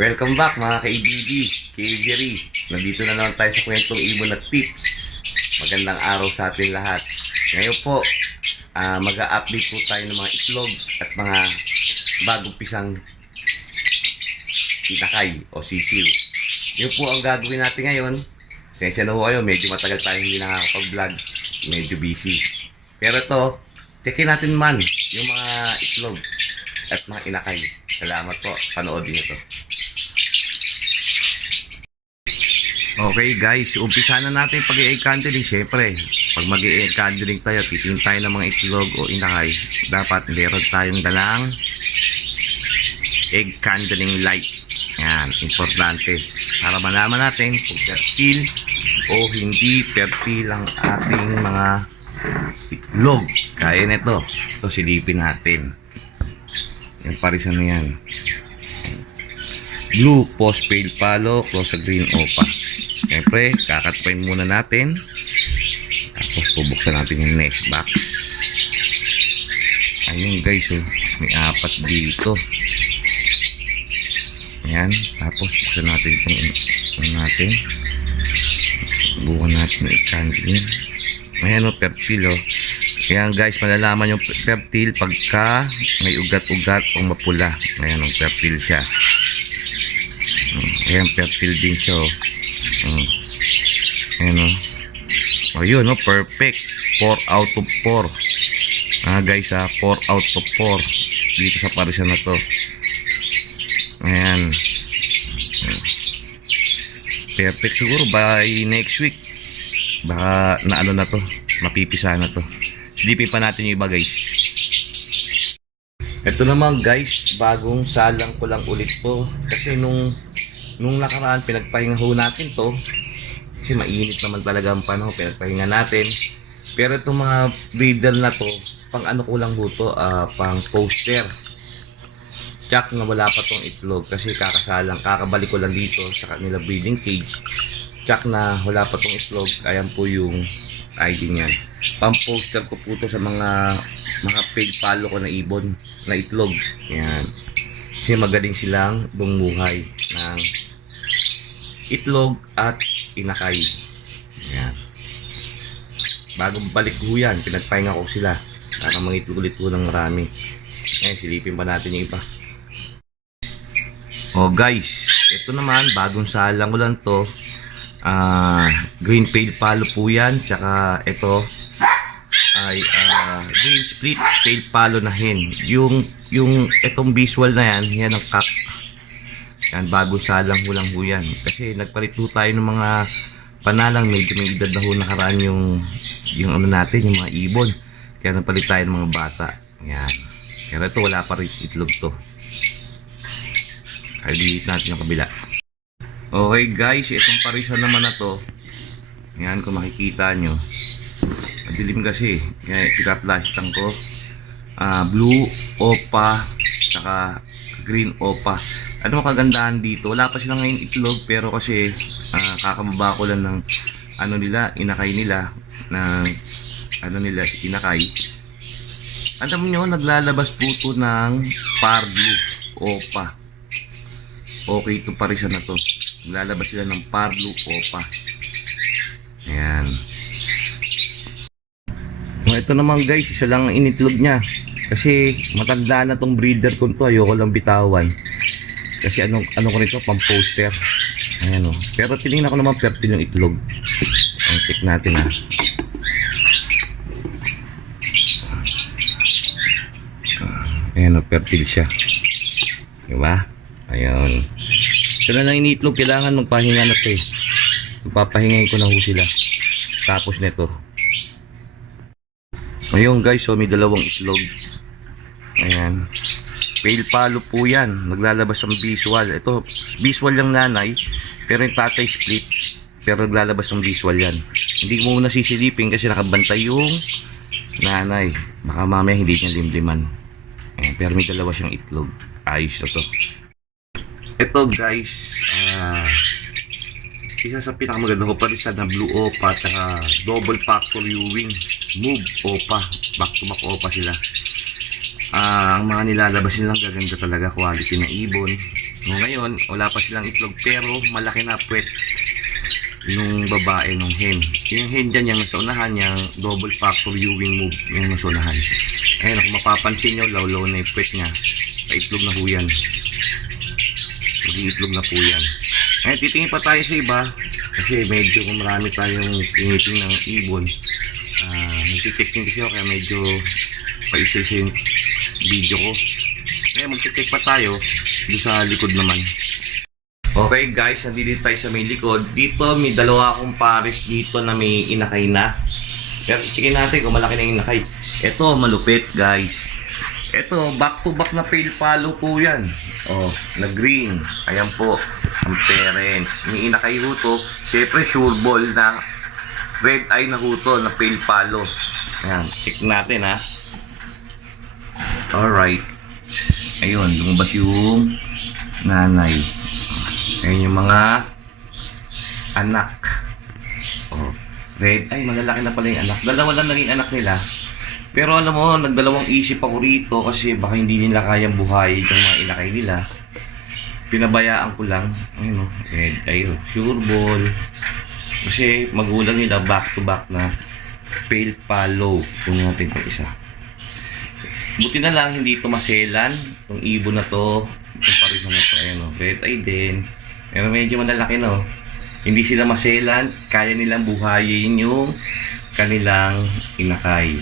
Welcome back mga ka-EBB, ka-Jerry. Nandito na naman tayo sa kwentong ibon at tips. Magandang araw sa atin lahat. Ngayon po, mag-a-update po tayo ng mga itlog at mga bagong pisang itakay o sisiw. Yun po ang gagawin natin ngayon. Sensya na po kayo, medyo matagal tayo hindi nakakapag-vlog. Medyo busy. Pero ito, checkin natin man yung mga itlog at mga inakay. Salamat po, panoodin nyo to. Okay guys, umpisa na natin pag-i-egg candling. Siyempre, pag mag-i-egg candling tayo, titingin tayo ng mga itlog o inakay. Dapat meron tayong dalang egg candling light. Yan, importante. Para malaman natin kung fertile o hindi fertile ang ating mga itlog. Kaya nito, ito silipin natin. Yan, parisan na yan. Blue post pale palo, closa green opa. Siyempre, kakatpain muna natin. Tapos bubuksan natin yung next box. Ayun guys, oh, may apat dito. Ayan, tapos buksan natin itong natin. Bukan natin yung candling. Ayan o, fertile o. Ayan guys, malalaman yung fertile pagka may ugat-ugat o mapula. Ayan o, fertile siya. Ayan, fertile din siya o. Ayan o. O yun o, perfect. 4 out of 4. Guys ha, 4 out of 4. Dito sa parisan na to. Ayan. Perfect siguro by next week. Baka na ano na to, mapipisa na to. Silipin pa natin yung iba guys. Ito naman guys, bagong salang ko lang ulit to. Kasi nung nakaraan pinagpahinga ho natin to. Kasi mainit naman talaga ang panahon, pinagpahinga natin. Pero itong mga breeder na to, pang ano ko lang ho to, pang poster. Check na wala pa tong itlog kasi kakabalik ko lang dito sa kanila breeding cage. Check na wala pa tong itlog. Ayan po yung ID niyan. Pang-poster ko po to sa mga pig palo ko na ibon na itlog. Yan. Kasi magaling silang bumuhay ng itlog at inakay. Yan. Bagong balik ko yan, pinagpahinga ko sila para mangitlog ulit po ng marami. Ngayon, silipin pa natin yung iba. Oh guys, ito naman bagong salang ko lang to. Green pale palo po yan. Tsaka ito ay green split pale palo na hen. Yung itong visual na yan, yan ang cock. Yan, bagong salang ko lang po yan. Kasi nagpalit po tayo ng mga panalang, medyo may edad na ho nakaraan yung ano natin, yung mga ibon. Kaya nagpalit tayo ng mga bata. Yan. Pero ito wala pa rin itlog to. Ay, delete natin yung kabila. Okay guys, itong parisan naman na to. Yan, kung makikita nyo. Madilim kasi. Kaya ika-flash lang ko. Blue opa, saka green opa. Ano kagandahan dito? Wala pa silang ngayon itlog, pero kasi kakababa ko lang ng ano nila, inakay nila. Ng ano nila, inakay. Alam nyo, naglalabas po ito ng par blue opa. Okay ito parisan na to. Lalabas sila ng parlo opa. Ayan. Ito naman guys, isa lang ang initlog niya. Kasi matanda na tong breeder ko to. Ayoko lang bitawan. Kasi ano ko nito, pang poster. Ayan o. Pero tinignan ko naman fertile yung itlog. Ang check natin ha. Ayan o, fertile siya. Diba? Ayun. Sila na initlog, kailangan magpahinga na ito eh. Magpapahingayin ko na ho sila. Tapos nito. Ayun guys, so may dalawang itlog. Ayan. Pale palo po yan. Naglalabas ang visual. Ito, visual yung nanay. Pero yung tatay split. Pero naglalabas ang visual yan. Hindi ko muna sisilipin kasi nakabantay yung nanay. Baka mamaya hindi niya limliman. Ayan, pero may dalawa siyang itlog. Ayos na to. Ito guys, isa sa pinakamaganda ko parisan na blue opa at double factor Ewing move opa, back to back opa sila. Ang mga nilalabas nilang gaganda talaga, quality na ibon. Ngayon, wala pa silang itlog pero malaki na puwet yung babae ng hen. Yung hen dyan, yung nasa unahan, yung double factor viewing move, yung nasa unahan. Ayun, kung mapapansin nyo, lawlaw na yung puwet niya. Paitlog na po yan. Mag-iitlog na po yan. Ayun, titingin pa tayo sa iba. Kasi medyo kung marami tayong tiniting ng ibon. Nagtitikting kasi ako kaya medyo paisa-isa yung video ko. Kaya magtitik pa tayo doon sa likod naman. Okay guys, nandito tayo sa may likod. Dito may dalawa akong pares dito na may inakay na. Pero tingnan natin kung malaki na yung inakay. Ito malupit guys. Ito back to back na pale follow po yan. Oh, na green. Ayan po ang parents. May inakay ho to. Siyempre sure ball na red eye na ho to na pale follow. Ayan, check natin ha. Alright. Ayun, lumabas yung nanay. Ayun yung mga anak. Oh, red. Ay, malalaki na pala yung anak. Dalawa lang naging anak nila. Pero alam mo, nagdalawang isip ako rito kasi baka hindi nila kayang buhayin yung mga inakay nila. Pinabayaan ko lang. Ayun o, red. Ayun, sure ball. Kasi magulang nila back to back na pale follow. Kunin natin ito isa. Buti na lang hindi ito maselan. Itong ibon na to. Itong paris na to. Ayun o, red eye din. Pero medyo malalaki no. Hindi sila maselan, kaya nilang buhayin yung kanilang inakay.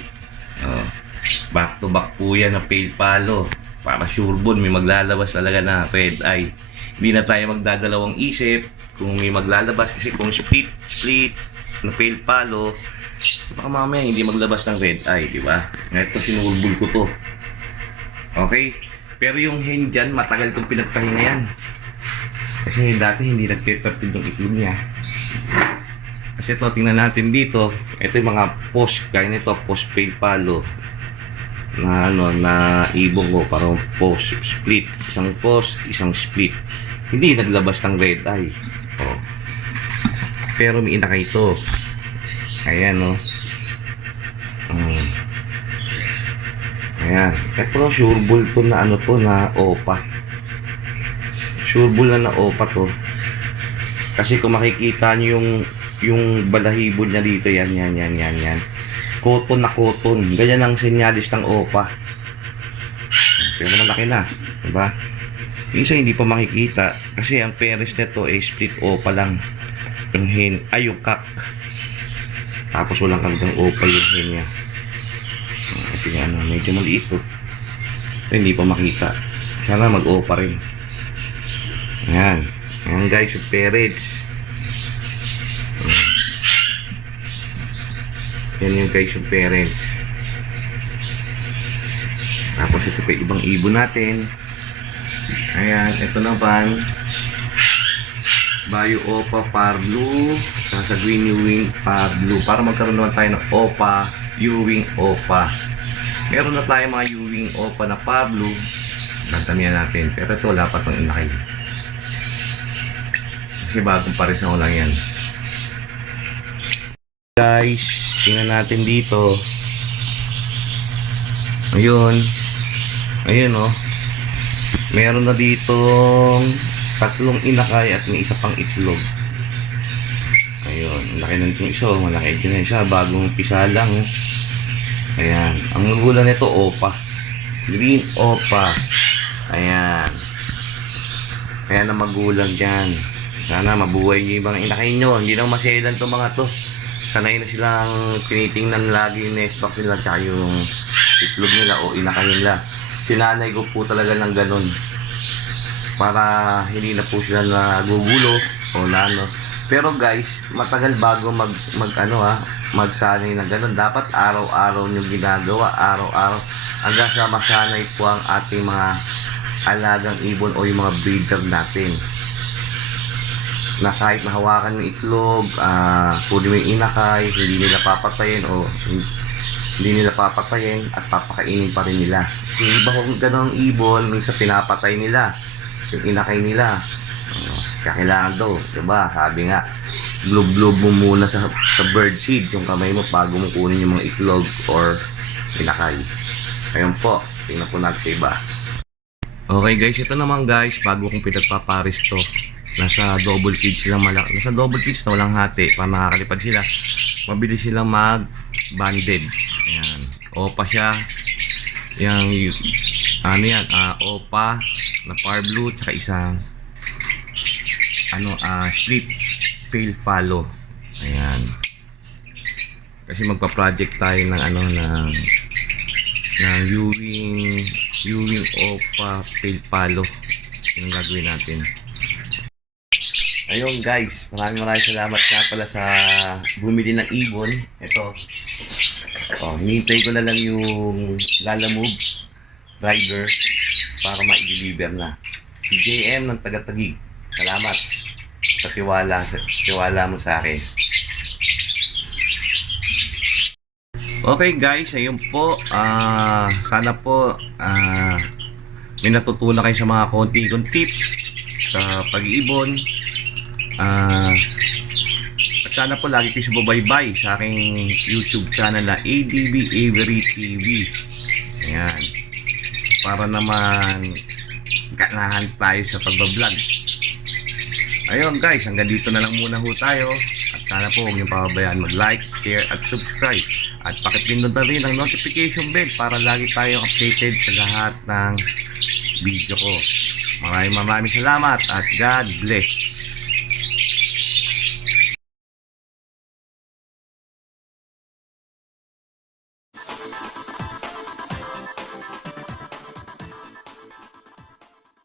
Back to back po yan na pale follow. Para sure ball, may maglalabas talaga na red eye. Hindi na tayo magdadalawang isip kung may maglalabas kasi kung split na pale follow, baka mamaya hindi maglabas ng red eye, di ba? Ito sinulbul ko to. Okay? Pero yung hen dyan, matagal itong pinagpahinga yan. Kasi dati hindi nagpe-fertile yung itlog niya. Kasi ito, tingnan natin dito. Ito yung mga post, kaya nito, post pale follow. Na ano, na ibong ko, parang post, split. Isang post, isang split. Hindi naglabas ng red eye. Oh. Pero may inakay ito. Ayan, no. Ayan. Ito, sure bull to na ano to, na opa. Sure bull na opa to. Kasi kung makikita nyo yung balahibo niya dito, yan. Cotton na cotton. Ganyan ang senyalis ng opa. Pero malaki na. Diba? Yung isa hindi pa makikita. Kasi ang parents nito ay split opa lang. Yung hen, ay yung cock. Tapos walang hanggang opa yung hen niya. Ito yung ano, medyo maliit to. Pero hindi pa makita. Sana mag-opa rin. Ayan. Ayan guys, yung parents. Yan yung guys yung parents. Tapos ito pa ibang ibon natin. Ayan, ito naman Bayo Opa Parblu, sa Green Ewing Parblu. Para magkaroon naman tayo ng Opa, Ewing Opa. Meron na tayo mga Ewing Opa na Parblu. Nagtamihan natin. Pero ito wala pa itong inakay. Kasi bagong pares na ko lang yan. Guys, tingnan natin dito. Ayun. Ayun oh. Meron na ditong tatlong inakay at may isa pang itlog. Ayun, laki na itong isa, malaki din na isa, bagong pisa lang. Ayan, ang gulan nito opa. Green opa. Ayan. Ayan ang magulang dyan. Sana mabuhay nyo yung mga inakay nyo. Hindi na maselan itong mga to. Sanay na silang tinitingnan lagi yung nest box nila tsaka yung itlog nila o inakay nila. Sinanay ko po talaga ng ganun para hindi na po sila nagugulo o lano. Pero guys, matagal bago magsanay na ganun. Dapat araw-araw nyo ginagawa, araw-araw hanggang sa masanay po ang ating mga alagang ibon o yung mga breeder natin, na kahit nahawakan ng itlog, pwede may inakay, hindi nila papatayin o hindi nila papatayin at papakainin pa rin nila. Kasi iba kung ganong ibon, minsan pinapatay nila yung inakay nila. Kaya kailangan daw, diba? Sabi nga, blub-blub mo muna sa bird seed yung kamay mo bago mo kunin yung mga itlog or inakay. Ayun po, tingnan po natin sa iba. Okay guys, ito naman guys, bago kong pinagpaparis to. Nasa double cage lang nasa double cage na walang hati para nakakalipad sila. Mabilis silang mag-banded. Ayan. Opa siya. Ano yan, opa na par blue tsaka isang split fail follow. Ayan. Kasi magpa-project tayo ng ng viewing opa fail follow. Yun ang gagawin natin. Ayun guys, maraming salamat nga pala sa bumili ng ibon. Ito. Hinihintay ko na lang yung Lalamove driver para ma-deliver na. Si JM ng taga-Taguig. Salamat sa tiwala mo sa akin. Okay guys, ayun po. Sana po may natutunan kayo sa mga konti-kong tips sa pag-iibon. At sana po lagi kayo subaybay sa aking YouTube channel na ADB Avery TV. Ayan. Para naman ganahan tayo sa pagbablog. Ayun guys, hanggang dito na lang muna ho tayo. At sana po huwag niyo pababayaan mag-like, share at subscribe. At pakipindot na rin ang notification bell para lagi tayong updated sa lahat ng video ko. Maraming salamat at God bless.